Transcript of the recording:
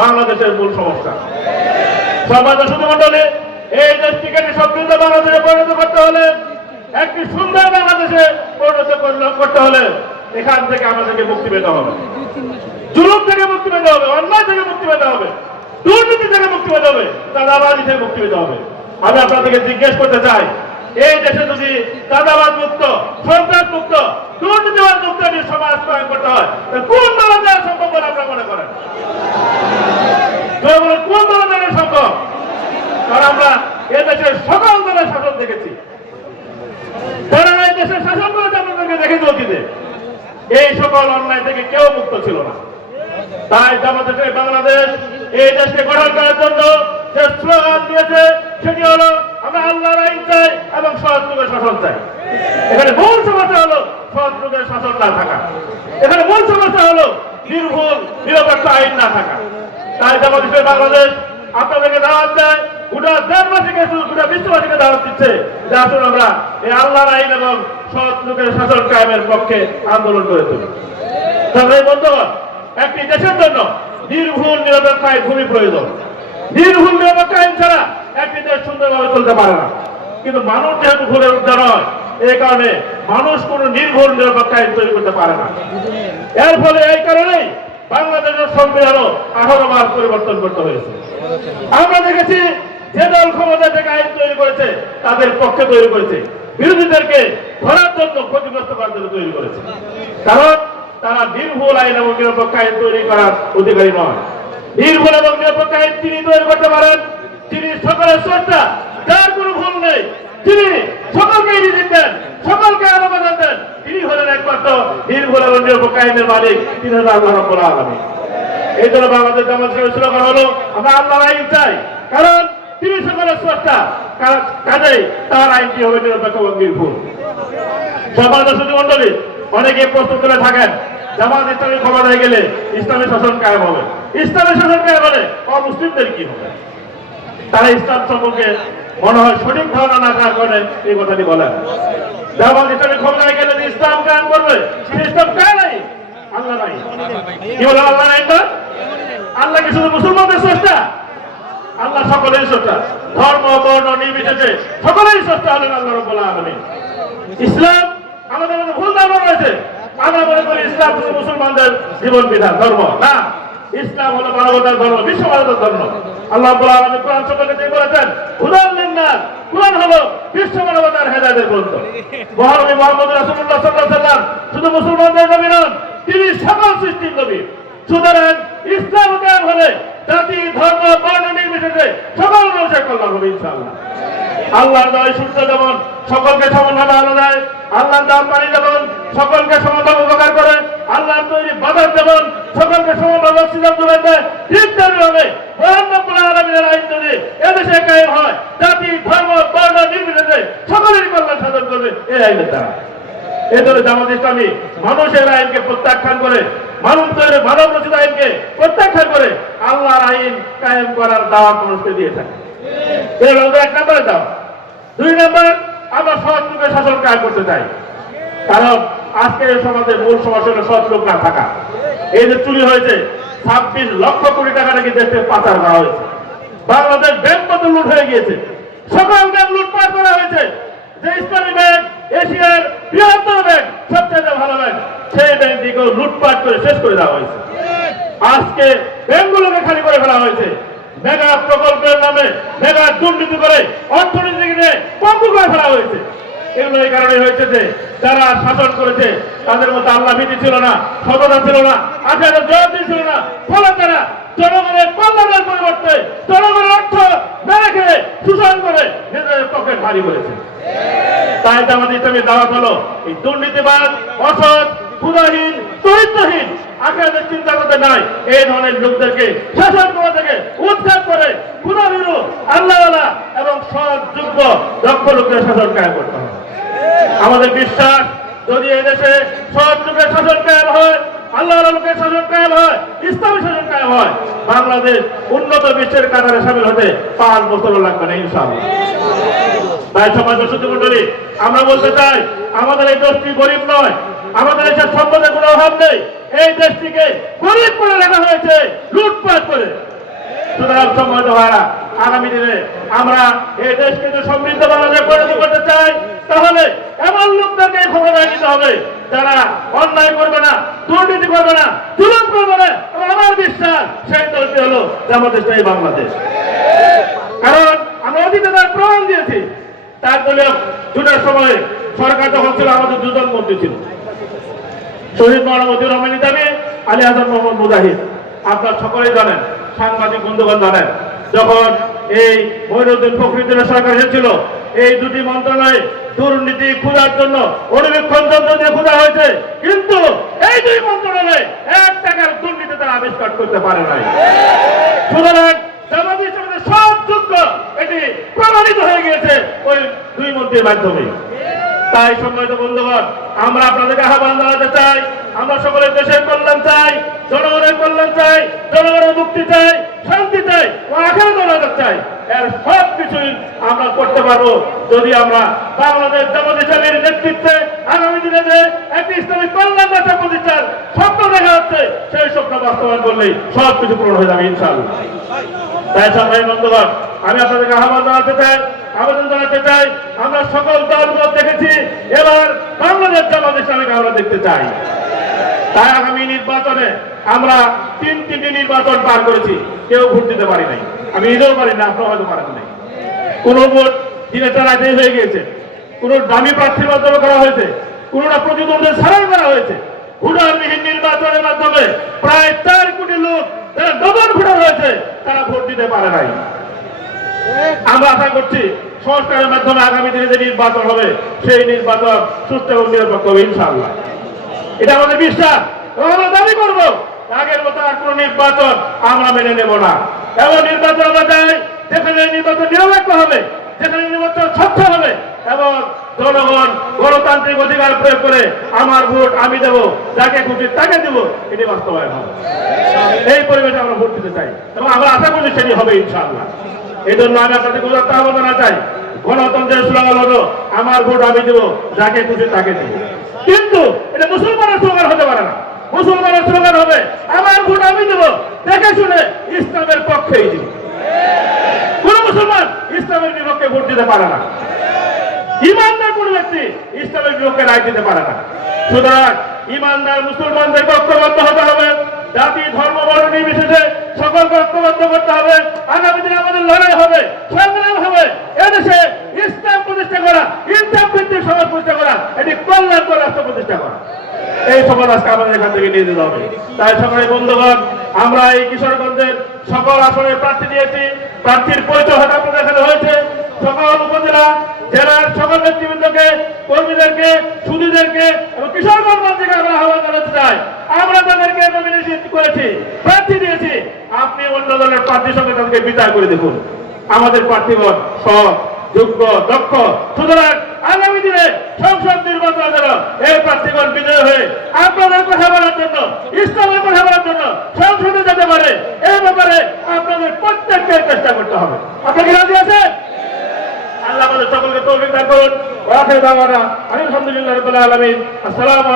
বাংলাদেশের মূল সমস্যা। সমাজ মন্ডলে এই দেশটিকে সমৃদ্ধ বাংলাদেশে পরিণত করতে হলে, একটি সুন্দর বাংলাদেশে পরিণত করতে হলে এখান থেকে আমাদেরকে মুক্তি পেতে হবে। জুলুম থেকে মুক্তি পেতে হবে, অন্যায় থেকে মুক্তি পেতে হবে, দুর্নীতি থেকে মুক্তি পেতে হবে দাদাবাজি থেকে মুক্তি পেতে হবে। আমি আপনাদেরকে জিজ্ঞেস করতে চাই এই দেশে যদি দাদাবাদ মুক্ত, সন্ত্রাস মুক্ত দুর্নীতিবাদ মুক্ত একটি সমাজ প্রয়োগ করতে হয় কোন দল দেওয়া সম্ভব বলে আপনারা মনে করেন? কোন দল দেওয়া সম্ভব? কারণ আমরা এ দেশের সকল দলের শাসন দেখেছি। যারা এই দেশের শাসন করেছে আপনাদেরকে দেখেছি অতীতে। এই সকল অন্যায় থেকে কেউ মুক্ত ছিল না। তাই জামাতে বাংলাদেশ এই দেশকে গঠন করার জন্য যে স্লোগান দিয়েছে, সেটি হলো আমরা আল্লাহর আইন চাই এবং সৎ যুগের শাসন চাই। এখানে মূল সমস্যা হলো সৎ যুগের শাসন না থাকা। এখানে মূল সমস্যা হলো নির্ভুল, নিরপেক্ষ আইন না থাকা। তাই ইসলামী বাংলাদেশ, আপনাদেরকে দাওয়াত দেয়, গোটা দেশবাসীকে গোটা বিশ্ববাসীকে দাওয়াত দিচ্ছে। যে আসুন আমরা এই আল্লাহর আইন এবং সৎ যুগের শাসন কায়েমের পক্ষে আন্দোলন করে তুলি। তবে বন্ধুগণ, একটি দেশের জন্য নির্ভুল, নিরপেক্ষ আইন খুবই প্রয়োজন। নির্ভুল, নিরপেক্ষ আইন ছাড়া একটি দেশ সুন্দরভাবে চলতে পারে না। কিন্তু মানুষ যেহেতু ভুলের উদ্ধার হয়, এই কারণে মানুষ কোনো নির্ভুল নিরপেক্ষ আইন তৈরি করতে পারে না। এর ফলে এই কারণেই বাংলাদেশের সংবিধানও আঠারো বার পরিবর্তন করতে হয়েছে। আমরা দেখেছি যে দল ক্ষমতা থেকে আইন তৈরি করেছে, তাদের পক্ষে তৈরি করেছে। বিরোধীদেরকে ধরার জন্য ক্ষতিগ্রস্ত করার জন্য তৈরি করেছে। কারণ তারা নির্ভুল আইন এবং নিরপেক্ষ আইন তৈরি করার অধিকারী নয়। নির্ভুল এবং নিরপেক্ষ আইন তিনি তৈরি করতে পারেন তিনি সকলের স্রষ্টা যার কোনো ভুল নেই, তিনি সকলকে ইঙ্গিত দেন, সকলকে আলোচনা দেন। তিনি হলেন একমাত্র নির্ভুল এবং মালিক, তিনি হলেন আল্লাহ রব্বুল এই জন্য বাংলাদেশ জামাত হলো, আমরা আল্লাহর আইন চাই। কারণ তিনি সকলের কাজেই তার আইনটি হবে নিরপেক্ষ এবং নির্ভুল। মন্ডলী অনেকে প্রস্তুত করে থাকেন, জামাত ইসলামী ক্ষমতায় গেলে ইসলামী শাসন কায়েম হবে। ইসলামী শাসন কায়েম হলে অমুসলিমদের কি হবে? তারা ইসলাম সম্পর্কে মনে হয় সঠিক ধারণা না থাকার কারণে এই কথাটি বলেন জামাত ক্ষমতায় গেলে যে ইসলাম কায়েম করবে সে ইসলাম কায়েম নাই। আল্লাহ নাই। কি বলে আল্লাহ নাই আল্লাহ কি শুধু মুসলমানদের স্রষ্টা? আল্লাহ সকলেই স্রষ্টা। ধর্ম, বর্ণ, নির্বিশেষে সকলেই স্রষ্টা হলেন আল্লাহ রব্বুল আলামিন। ইসলাম আমাদের মধ্যে ভুল ধারণা রয়েছে। আমরা মনে করি ইসলাম শুধু মুসলমানদের জীবন বিধান, ধর্ম। না, ইসলাম হলো মানবতার ধর্ম, বিশ্ব মানবতার ধর্ম। আল্লাহ কোরআন তিনি বলেছেন হুদাল লিন্নাস। কোরআন হলো বিশ্ব মানবতার হেদায়েতের গ্রন্থ। মহানবী মুহাম্মদ রাসূলুল্লাহ সাল্লাল্লাহু শুধু মুসলমানদের নবী নন, তিনি সকল সৃষ্টির নবী। সুতরাং ইসলাম কায়েম হলে ধর্ম, বর্ণ সকল মানুষের কল্যাণ হবে, ইনশাআল্লাহ। আল্লাহর দেওয়া সূর্য যেমন সকলকে সমানভাবে আলো দেয়, আল্লাহর দেওয়া পানি যেমন সকলকে সমানভাবে উপকার করে, আল্লাহর তৈরি বাজার যেমন সমানভাবে অক্সিজেন যোগান দেয় ঠিক তেমনিভাবে আইন যদি এদেশে কায়েম হয়, জাতি, ধর্ম, বর্ণ, নির্বিশেষে সকলেরই কল্যাণ সাধন করবে। এই আইনের দ্বারা। এজন্য জামাত ইসলামী মানুষের আইনকে প্রত্যাখ্যান করে মানব তৈরি মানব রচিত আইনকে প্রত্যাখ্যান করে, আল্লাহর আইন কায়েম করার দাওয়াত মানুষকে দিয়ে থাকে। এর হলো এক নম্বরে দাও দুই নম্বর আমরা সৎ যুগে শাসন কায়েম করতে চাই। কারণ আজকের এই সমাজের মূল সমস্যা হলো সৎ লোক না থাকা। এই যে চুরি হয়েছে, ছাব্বিশ লক্ষ কোটি টাকা নাকি দেশে পাচার করা হয়েছে। বাংলাদেশ ব্যাংক কত লুট হয়ে গিয়েছে? সকল ব্যাংক লুটপাট করা হয়েছে। যে ইসলামী ব্যাংক, এশিয়ার বৃহত্তর ব্যাংক, সবচেয়ে ভালো ব্যাংক, সেই ব্যাংকটিকেও লুটপাট করে শেষ করে দেওয়া হয়েছে। আজকে ব্যাংকগুলোকে খালি করে ফেলা হয়েছে। মেগা প্রকল্পের নামে, মেগা দুর্নীতি করে অর্থনীতিকে পঙ্গু করে ফেলা হয়েছে। এগুলো এই কারণে হয়েছে যে, যারা শাসন করেছে তাদের মধ্যে আল্লাহ ভীতি ছিল না সততা ছিল না আখেরের জবাবদি ছিল না। ফলে তারা জনগণের কল্যাণের পরিবর্তে জনগণের অর্থ মেরে খেয়ে শোষণ করে নিজেদের পকেট ভারী করেছে তাই আমাদের ইসলামের দাওয়াত হলো, এই দুর্নীতিবাদ, অসৎ ক্ষুদাহীন চরিত্রহীন, আখেরাতের চিন্তা করতে নাই। এই ধরনের লোকদেরকে শাসন করা থেকে উৎখাত করে ক্ষুদাভীরু আল্লাহওয়ালা এবং সৎ, যোগ্য, দক্ষ লোকের শাসন কায়েম করতে হবে। আমাদের বিশ্বাস যদি এদেশে দেশে সৎ যুগের শাসন কায়েম হয় আল্লাহ লোকের শাসন কায়েম হয়, ইসলামী শাসন কায়েম হয়, বাংলাদেশ উন্নত বিশ্বের কাতারে সামিল হতে পাঁচ বছর লাগবে না, ইনশাআল্লাহ। তাই সমাজ সুযোগ মন্ডলী আমরা বলতে চাই, আমাদের এই দেশটি গরিব নয়, আমাদের দেশের সম্পদের কোনো অভাব নেই, এই দেশটিকে গরিব করে রাখা হয়েছে, লুটপাট করে। সুতরাং সম্মানিত ভাইরা আগামী দিনে আমরা এই দেশকে যদি সমৃদ্ধ বাংলাদেশ পরিণত করতে চাই, তাহলে এমন লোকদেরকে ক্ষমতায় নিতে হবে। যারা অন্যায় করবে না, দুর্নীতি করবে না, জুলুম করবে না। আমার বিশ্বাস, সেই দলটি হলো জামাত ইসলামী বাংলাদেশ। কারণ আমরা অতীতে তার প্রমাণ দিয়েছি। তার দলীয় জুটার সময় সরকার যখন ছিল, আমাদের দুজন মন্ত্রী ছিল। শহীদ মহানবী রহমান ইতামি আলী হাসান মোহাম্মদ মুজাহিদ। আপনার সকলেই জানেন, সাংবাদিক বন্ধুগণ জানেন, যখন এই মহিনুদ্দিন ফখরুদ্দিনের সরকার এসেছিল এই দুটি মন্ত্রণালয়ে দুর্নীতি খোঁজার জন্য অনুবীক্ষণ যন্ত্র দিয়ে খোঁজা হয়েছে, কিন্তু এই দুই মন্ত্রণালয় এক টাকার দুর্নীতি তারা আবিষ্কার করতে পারে নাই। সুতরাং এটি প্রমাণিত হয়ে গিয়েছে ওই দুই মন্ত্রীর মাধ্যমে। তাই আমরা আপনাদেরকে চাই, আমরা সকলের দেশের কল্যাণ চাই, জনগণের কল্যাণ চাই, জনগণের মুক্তি চাই শান্তি চাই ও আখের জনগণ চাই। এর সব কিছুই আমরা করতে পারব যদি আমরা বাংলাদেশ জামাত ইসলামের নেতৃত্বে আগামী দিনে যে একটি ইসলামী কল্যাণ প্রতিষ্ঠার স্বপ্ন দেখা হচ্ছে সেই স্বপ্ন বাস্তবায়ন করলেই সব কিছু পূরণ হয়ে যাবে, ইনশাআল্লাহ। তাই সংগ্রামী বন্ধুগণ, আমি আপনাদেরকে আহ্বান জানাতে চাই, আবেদন জানাতে চাই, আমরা সকল দলমত দেখেছি, এবার বাংলাদেশ জামাত ইসলামীকে আমরা দেখতে চাই। তাই আগামী নির্বাচনে আমরা তিন তিনটি নির্বাচন পার করেছি। কেউ ভোট দিতে পারি নাই। আমি নিজেও পারি না আপনারা হয়তো পারেন নাই। কোন ভোট দিনেরটা রাতে হয়ে গিয়েছে। কোন দামি প্রার্থীর মাধ্যমে করা হয়েছে। কোনটা প্রতিদ্বন্দ্বী ছাড়াই করা হয়েছে। ভোটারবিহীন নির্বাচনের মাধ্যমে প্রায় চার কোটি লোক ডবল ভোটার হয়েছে, তারা ভোট দিতে পারে নাই। আমরা আশা করছি সংস্কারের মাধ্যমে আগামী দিনে যে নির্বাচন হবে, সেই নির্বাচন সুস্থ এবং নিরপেক্ষ হবে, ইনশাআল্লাহ। এটা আমাদের বিশ্বাস। আমরা দাবি করব, আগের মতো আর কোন নির্বাচন আমরা মেনে নেব না। এমন নির্বাচন আমরা চাই, যেখানে নির্বাচন নিরপেক্ষ হবে, যেখানে নির্বাচন স্বচ্ছ হবে, এবং জনগণ গণতান্ত্রিক অধিকার প্রয়োগ করে আমার ভোট আমি দেব, যাকে খুশি তাকে দেব, এটি বাস্তবায়ন হবে। এই পরিবেশে আমরা ভোট দিতে চাই, এবং আমরা আশা করি সেটি হবে ইনশাআল্লাহ। এই জন্য আমি আপনাদের গুজরাট আহ্বান চাই গণতন্ত্রের স্লোগান হলো, আমার ভোট আমি দেব, যাকে খুশি তাকে দেব। কিন্তু এটা মুসলমানের স্লোগান হতে পারে না। মুসলমানের স্লোগান হবে, আমার ভোট আমি দেব। দেখে শুনে ইসলামের পক্ষেই দিব। কোন মুসলমান ইসলামের বিপক্ষে ভোট দিতে পারে না। ইমানদার কোন ব্যক্তি ইসলামের বিপক্ষে রায় দিতে পারে না। সুতরাং ইমানদার মুসলমানদের ঐক্যবদ্ধ হতে হবে। জাতি, ধর্ম, বর্ণ নির্বিশেষে সকলকে ঐক্যবদ্ধ করতে হবে। আগামী দিনে আমাদের লড়াই হবে সংগ্রাম হবে। এদেশে ইসলাম প্রতিষ্ঠা করা, ইসলাম ভিত্তিক সমাজ প্রতিষ্ঠা করা, এটি কল্যাণকর রাষ্ট্র প্রতিষ্ঠা করা। এই সমাজ আজকে আমাদের এখান থেকে নিয়ে যেতে হবে। তাই সকলে বন্ধুগণ, আমরা এই কিশোরগঞ্জের সকল আসনে প্রার্থী দিয়েছি। প্রার্থীর পরিচয় হঠাৎ এখানে হয়েছে। সকল উপজেলা, জেলার সকল নেতৃবৃন্দকে কর্মীদেরকে সুদীদেরকে এবং কিশোরগঞ্জ আমরা আহ্বান জানাতে চাই। আমরা তাদেরকে নমিনেশন করেছি, প্রার্থী দিয়েছি। আপনি অন্য দলের প্রার্থীর সঙ্গে তাদেরকে বিচার করে দেখুন। আমাদের প্রার্থীগণ সৎ, যোগ্য, দক্ষ। সুতরাং আগামী দিনে সংসদ নির্বাচন যেন এই প্রার্থীগণ বিজয় হয়ে আপনাদের কথা বলার জন্য, ইসলামের কথা বলার জন্য সংসদে যেতে পারে, এই ব্যাপারে আপনাদের প্রত্যেককে চেষ্টা করতে হবে। আপনি কি রাজি আছেন? আল্লাহ আমাদের সকলকে তৌফিক দান করুন। ওয়াকে দাওয়ানা আলহামদুলিল্লাহ রাব্বিল আলামিন। আসসালামু